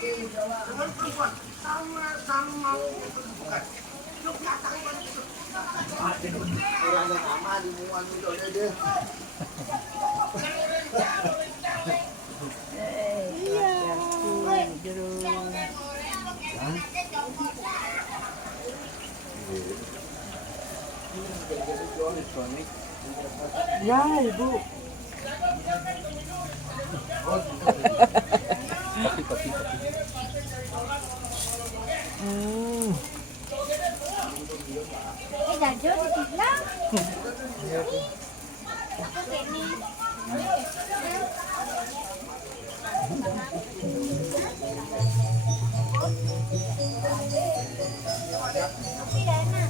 dengan perempuan sama bukan. Orang yang sama di muan itu dia. Ya, Ibu. Kopi. Tidak enak.